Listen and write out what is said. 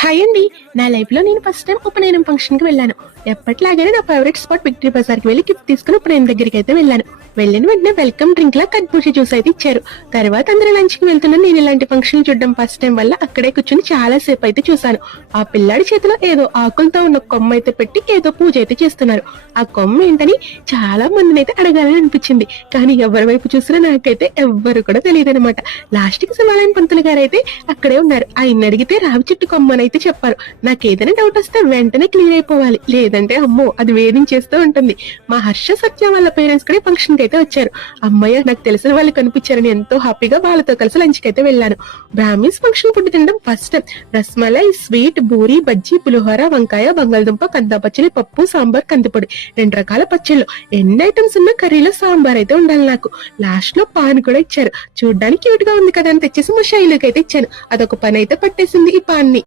Hi అండి. నా life లో నేను ఫస్ట్ టైం ఉపనయనం ఫంక్షన్ కి వెళ్ళాను. ఎప్పటిలాగానే నా ఫేవరెట్ స్పాట్ విక్టరీ బజార్ కి వెళ్ళి గిఫ్ట్ తీసుకుని ఉపనయనం దగ్గరికి అయితే వెళ్ళాను. వెళ్ళిన వెంటనే వెల్కమ్ డ్రింక్ లా కర్బూజా జ్యూస్ అయితే ఇచ్చారు. తర్వాత అందరూ లంచ్ కి వెళ్తున్నాను. నేను ఇలాంటి ఫంక్షన్ చూడడం ఫస్ట్ టైం వల్ల అక్కడే కూర్చొని చాలా సేపు అయితే చూశాను. ఆ పిల్లాడి చేతిలో ఏదో ఆకులతో ఉన్న కొమ్మ అయితే పెట్టి ఏదో పూజ అయితే చేస్తున్నారు. ఆ కొమ్మ ఏంటని చాలా మందిని అయితే అడగాలని అనిపించింది. కానీ ఎవరి వైపు చూసినా నాకైతే ఎవ్వరు కూడా తెలియదు అనమాట. లాస్ట్ కి శివాలయం పంతులు గారు అయితే అక్కడే ఉన్నారు. ఆయన అడిగితే రావి చెట్టు కొమ్మని అయితే చెప్పారు. నాకు ఏదైనా డౌట్ వస్తే వెంటనే క్లియర్ అయిపోవాలి, లేదంటే అమ్మో అది వేధించేస్తూ ఉంటుంది. మా హర్ష సత్య వాళ్ళ పేరెంట్స్ కూడా ఫంక్షన్ కి అయితే వచ్చారు. అమ్మయ్య, నాకు తెలిసిన వాళ్ళు కనిపించారని ఎంతో హ్యాపీగా వాళ్ళతో కలిసి లంచ్ కి అయితే వెళ్ళాను. బ్రాహ్మిన్స్ ఫంక్షన్ ఫుడ్ తినడం ఫస్ట్ టైం. రస్మలై, స్వీట్, బూరి, బజ్జీ, పులిహోర, వంకాయ, బంగాళదుంప, కందా పచ్చడి, పప్పు, సాంబార్, కందిపొడి, 2 రకాల పచ్చళ్ళు, ఎన్ని ఐటమ్స్ ఉన్న కర్రీలో సాంబార్ అయితే ఉండాలి నాకు. లాస్ట్ లో పాన్ కూడా ఇచ్చారు. చూడ్డానికి క్యూట్ గా ఉంది కదా అని తెచ్చేసి మా శైలికి అయితే ఇచ్చాను. అదొక పని అయితే పట్టేసింది ఈ పాన్ ని.